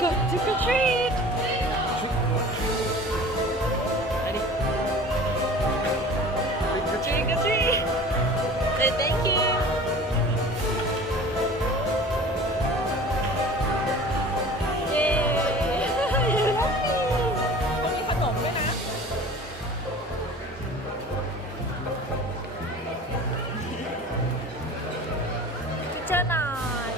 go trick or treat. Ready? Trick or treat. Say thank you. Yay! You're happy. ต้องมีขนมด้วยนะ เจอหน่อย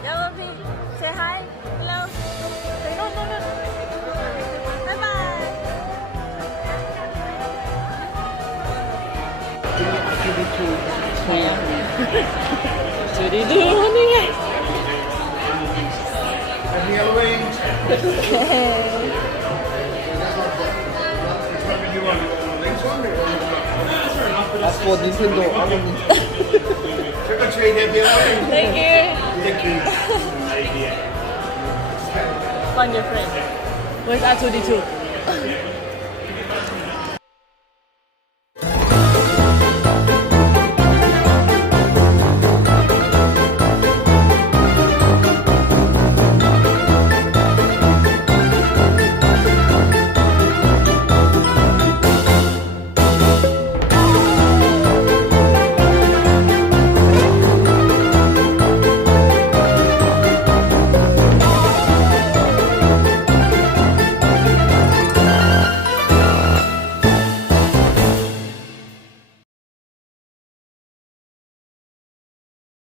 เดี๋ยวพี่ say hi เร็วไปนู่นนู่นนู่นบ๊ายบาย R2D2 R2D2 นี่ไง And the other range. That's for Nintendo. Trick or treat, have the other range. Thank you Thank you. Find your friend Where's R2D2